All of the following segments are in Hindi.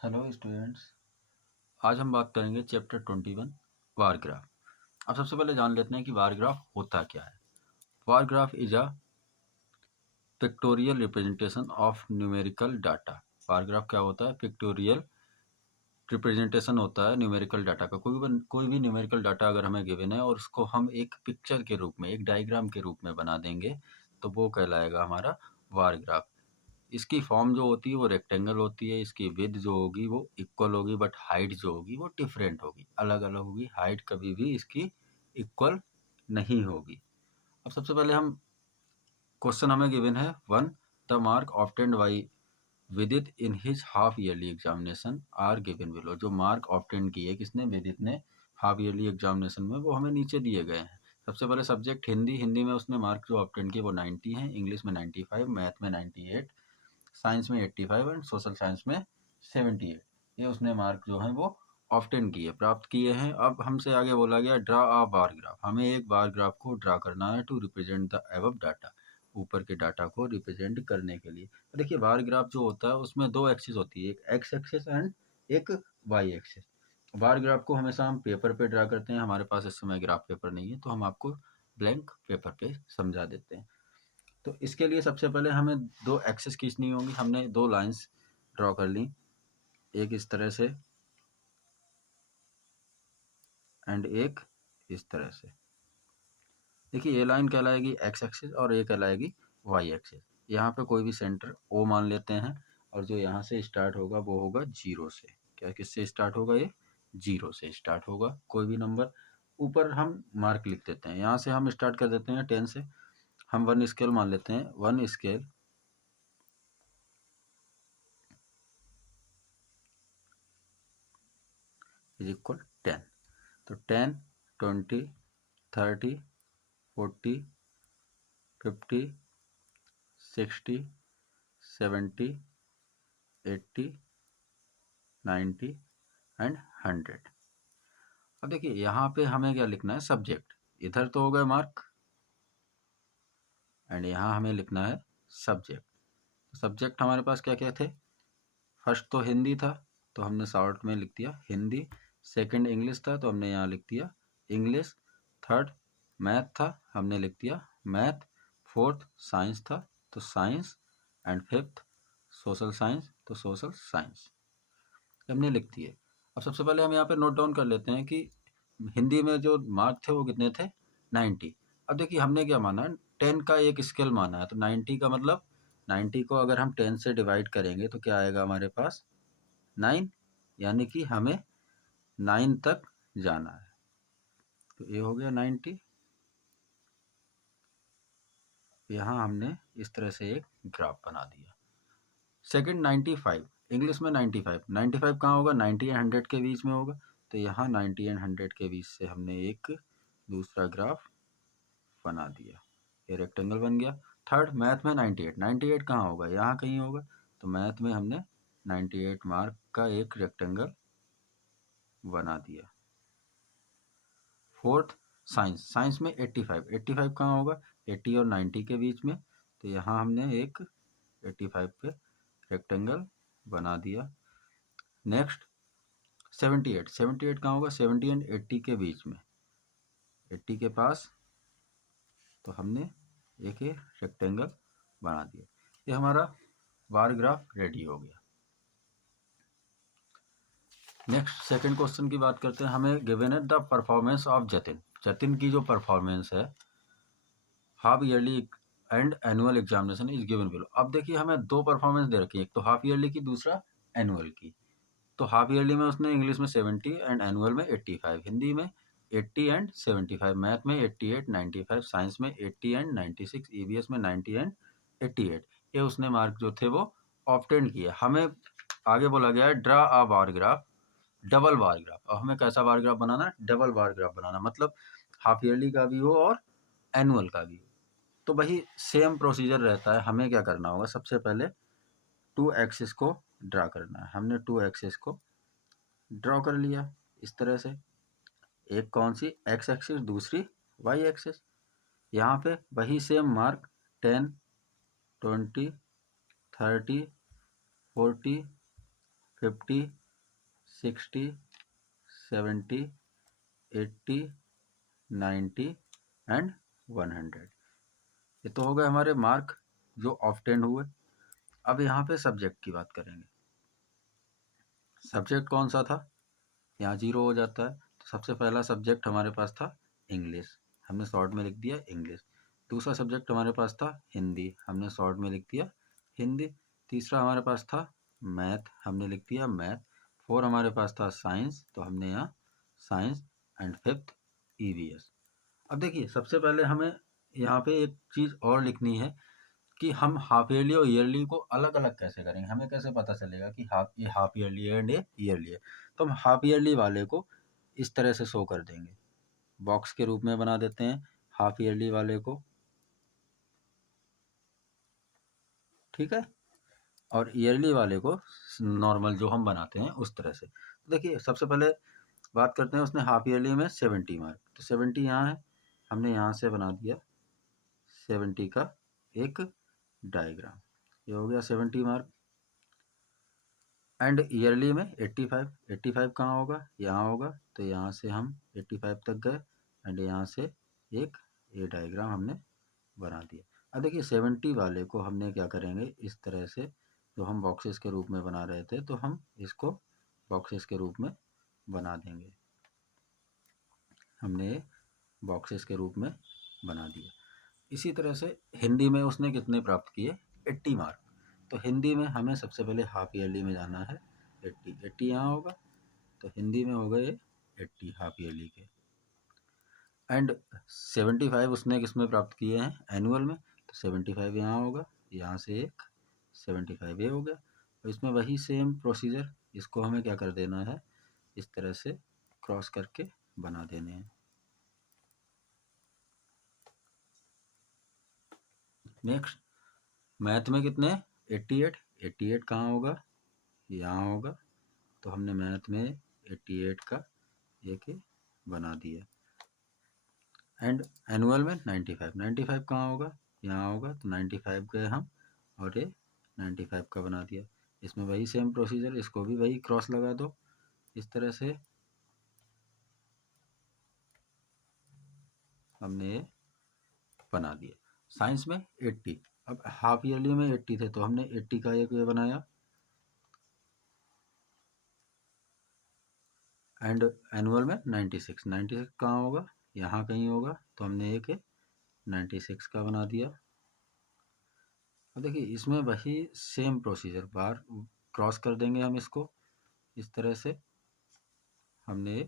हेलो स्टूडेंट्स, आज हम बात करेंगे चैप्टर 21 बार ग्राफ। अब सबसे पहले जान लेते हैं कि बार ग्राफ होता क्या है। Bar graph is a pictorial representation of numerical data. Bar graph क्या होता है? पिक्टोरियल रिप्रेजेंटेशन होता है न्यूमेरिकल डाटा का। कोई भी न्यूमेरिकल डाटा अगर हमें गिवन है और उसको हम एक पिक्चर के रूप में, एक डायग्राम के रूप में बना देंगे तो वो कहलाएगा हमारा बार ग्राफ। इसकी फॉर्म जो होती है वो रेक्टेंगल होती है। इसकी विड्थ जो होगी वो इक्वल होगी, बट हाइट जो होगी वो डिफरेंट होगी, अलग अलग होगी। हाइट कभी भी इसकी इक्वल नहीं होगी। अब सबसे पहले हम क्वेश्चन हमें गिवन है one, the mark obtained by Vidit in his half yearly examination are given below. जो मार्क ऑब्टेंड किए किसने? विदित ने हाफ ईयरली एग्जामिनेशन में, वो हमें नीचे दिए गए हैं। सबसे पहले सब्जेक्ट हिंदी। हिंदी में उसने मार्क जो ऑब्टेंड किए वो 90 हैं, इंग्लिश में 95, मैथ में 98, साइंस में 85 एंड सोशल साइंस में 78। ये उसने मार्क जो है वो ऑब्टेन किए, प्राप्त किए हैं। अब हमसे आगे बोला गया ड्रा अ बार ग्राफ। हमें एक बार ग्राफ को ड्रा करना है to represent the above data, ऊपर के डाटा को रिप्रेजेंट करने के लिए। तो देखिए बार ग्राफ जो होता है उसमें दो एक्सिस होती है, एक एक्स एक्सिस एंड एक वाई एक्सिस। बार ग्राफ को हमेशा हम पेपर पे ड्रा करते हैं। हमारे पास इस समय ग्राफ पेपर नहीं है तो हम आपको ब्लैंक पेपर पे समझा देते हैं। तो इसके लिए सबसे पहले हमें दो एक्सिस खींचनी होगी। हमने दो लाइंस ड्रॉ कर ली, एक इस तरह से एंड एक इस तरह से। देखिए ये लाइन कहलाएगी एक्स एक्सिस और ये कहलाएगी वाई एक्सिस। यहाँ पे कोई भी सेंटर ओ मान लेते हैं और जो यहाँ से स्टार्ट होगा वो होगा जीरो से। क्या किससे स्टार्ट होगा? ये जीरो से स्टार्ट होगा। कोई भी नंबर ऊपर हम मार्क लिख देते हैं। यहाँ से हम स्टार्ट कर देते हैं 10 से। हम 1 स्केल मान लेते हैं। 1 स्केल इज इक्वल 10। तो 10, 20, 30, 40, 50, 60, 70, 80, 90 एंड 100। अब देखिए यहाँ पे हमें क्या लिखना है? सब्जेक्ट। इधर तो हो गए मार्क एंड यहाँ हमें लिखना है सब्जेक्ट। सब्जेक्ट हमारे पास क्या क्या थे? फर्स्ट तो हिंदी था तो हमने शॉर्ट में लिख दिया हिंदी। सेकंड इंग्लिश था तो हमने यहाँ लिख दिया इंग्लिश। थर्ड मैथ था, हमने लिख दिया मैथ। फोर्थ साइंस था तो science. And fifth social science तो सोशल साइंस हमने लिख दिए। अब सबसे पहले हम यहाँ पे नोट डाउन कर लेते हैं कि हिंदी में जो मार्क थे वो कितने थे? 90। अब देखिए हमने क्या माना? 10 का एक स्केल माना है तो 90 का मतलब 90 को अगर हम 10 से डिवाइड करेंगे तो क्या आएगा हमारे पास? 9। यानी कि हमें 9 तक जाना है। तो ये हो गया 90। यहाँ हमने इस तरह से एक ग्राफ बना दिया। सेकंड 95, इंग्लिश में 95। 95 कहाँ होगा? 90 एंड 100 के बीच में होगा। तो यहाँ 90 एंड 100 के बीच से हमने एक दूसरा ग्राफ बना दिया, ये रेक्टेंगल बन गया। थर्ड मैथ में 98। 98 कहाँ होगा? यहाँ कहीं होगा। तो मैथ में हमने 98 मार्क का एक रेक्टेंगल बना दिया। Fourth science. साइंस में 85। 85 कहाँ होगा? 80 और 90 के बीच में। तो यहाँ हमने एक 85 पे रेक्टेंगल बना दिया। नेक्स्ट 78। 78 कहाँ होगा? 70 एंड 80 के बीच में, 80 के पास। तो हमने एक ये रेक्टेंगल बना दिया। ये हमारा बार ग्राफ रेडी हो गया। नेक्स्ट सेकंड क्वेश्चन की बात करते हैं। हमें गिवन है the performance of Jatin. Jatin की जो परफॉर्मेंस है half yearly and annual examination is given below. अब देखिए हमें दो परफॉर्मेंस दे रखी है, एक तो हाफ ईयरली की, दूसरा एनुअल की। तो हाफ ईयरली में उसने इंग्लिश में 70 एंड एनुअल में 85, हिंदी में 80 एंड 75, मैथ में 88, 95, साइंस में 80 एंड 96, ईवीएस में 90 एंड 88। ये उसने मार्क जो थे वो ऑब्टेन किए। हमें आगे बोला गया है draw a bar graph, double bar graph. अब हमें कैसा बार ग्राफ बनाना है? डबल बार ग्राफ बनाना, मतलब हाफ ईयरली का भी हो और एनुअल का भी हो। तो वही सेम प्रोसीजर रहता है। हमें क्या करना होगा? सबसे पहले टू एक्सिस को ड्रा करना है। हमने टू एक्सिस को ड्रॉ कर लिया इस तरह से। एक कौन सी? एक्स एक्सिस, दूसरी वाई एक्सिस। यहाँ पे वही सेम मार्क 10, 20, 30, 40, 50, 60, 70, 80, 90 एंड 100। ये तो हो गए हमारे मार्क जो ऑब्टेन हुए। अब यहाँ पे सब्जेक्ट की बात करेंगे। सब्जेक्ट कौन सा था, यहाँ 0 हो जाता है। तो सबसे पहला सब्जेक्ट हमारे पास था इंग्लिश, हमने शॉर्ट में लिख दिया इंग्लिश। दूसरा सब्जेक्ट हमारे पास था हिंदी, हमने शॉर्ट में लिख दिया हिंदी। तीसरा हमारे पास था मैथ, हमने लिख दिया मैथ। 4 हमारे पास था साइंस, तो हमने यहाँ साइंस। And 5th EVS। अब देखिए सबसे पहले हमें यहाँ पे एक चीज़ और लिखनी है कि हम हाफ ईयरली और ईयरली को अलग अलग कैसे करेंगे। हमें कैसे पता चलेगा कि ये हाफ ईयरली है एंड ये ईयरली है। तो हम हाफ ईयरली वाले को इस तरह से शो कर देंगे, बॉक्स के रूप में बना देते हैं हाफ ईयरली वाले को, ठीक है। और ईयरली वाले को नॉर्मल जो हम बनाते हैं उस तरह से। देखिए सबसे पहले बात करते हैं, उसने हाफ ईयरली में 70 मार्क, तो 70 यहाँ है, हमने यहाँ से बना दिया 70 का एक डायग्राम, ये हो गया 70 मार्क। एंड ईयरली में 85, 85 कहाँ होगा, यहाँ होगा। तो यहाँ से हम 85 तक गए एंड यहाँ से एक ये डायग्राम हमने बना दिया। अब देखिए 70 वाले को हमने क्या करेंगे, इस तरह से जो हम बॉक्सेस के रूप में बना रहे थे, तो हम इसको बॉक्सेस के रूप में बना देंगे। हमने बॉक्सेस के रूप में बना दिया। इसी तरह से हिंदी में उसने कितने प्राप्त किए, 80 मार्क। तो हिंदी में हमें सबसे पहले हाफ ईयरली में जाना है, 80 यहाँ होगा। तो हिंदी में हो गए 80 हाफ ईयरली के। एंड 75 उसने किसमें प्राप्त किए हैं, एनुअल में। तो 75 यहाँ होगा, यहाँ से एक 75 ये हो गया। और इसमें वही सेम प्रोसीजर, इसको हमें क्या कर देना है, इस तरह से क्रॉस करके बना देने हैं। नेक्स्ट मैथ में कितने, 88, 88 कहाँ होगा, यहाँ होगा। तो हमने मैथ में 88 का एक बना दिया। एंड एनुअल में 95, 95 कहाँ होगा, यहाँ होगा। तो 95 गए हम और ये 95 का बना दिया। इसमें वही सेम प्रोसीजर, इसको भी वही क्रॉस लगा दो इस तरह से, हमने ये बना दिया। साइंस में 80, अब हाफ ईयरली में 80 थे, तो हमने 80 का एक ये बनाया। एंड एनुअल में 96, 96 कहाँ होगा, यहाँ कहीं होगा। तो हमने एक 96 का बना दिया। अब देखिए इसमें वही सेम प्रोसीजर, बार क्रॉस कर देंगे हम इसको इस तरह से, हमने ये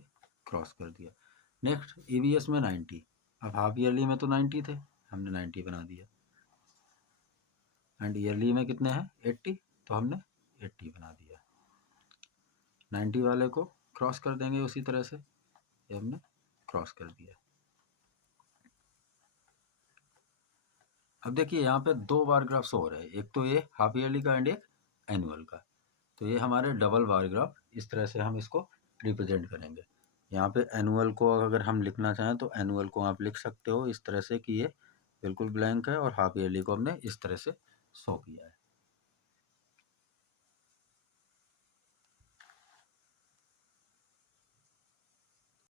क्रॉस कर दिया। नेक्स्ट EVS में 90, अब हाफ ईयरली में तो 90 थे, हमने 90 बना दिया। एंड ईयरली में कितने हैं, 80, तो हमने 80 बना दिया। 90 वाले को क्रॉस कर देंगे उसी तरह से, ये हमने क्रॉस कर दिया। अब देखिए यहाँ पे 2 बार ग्राफ्स हो रहे हैं, एक तो ये हाफ ईयरली का एंड एक एनुअल का। तो ये हमारे डबल बार ग्राफ, इस तरह से हम इसको रिप्रेजेंट करेंगे। यहाँ पे एनुअल को अगर हम लिखना चाहें तो एनुअल को आप लिख सकते हो इस तरह से कि ये बिल्कुल ब्लैंक है, और हाफ ईयरली को हमने इस तरह से शो किया है।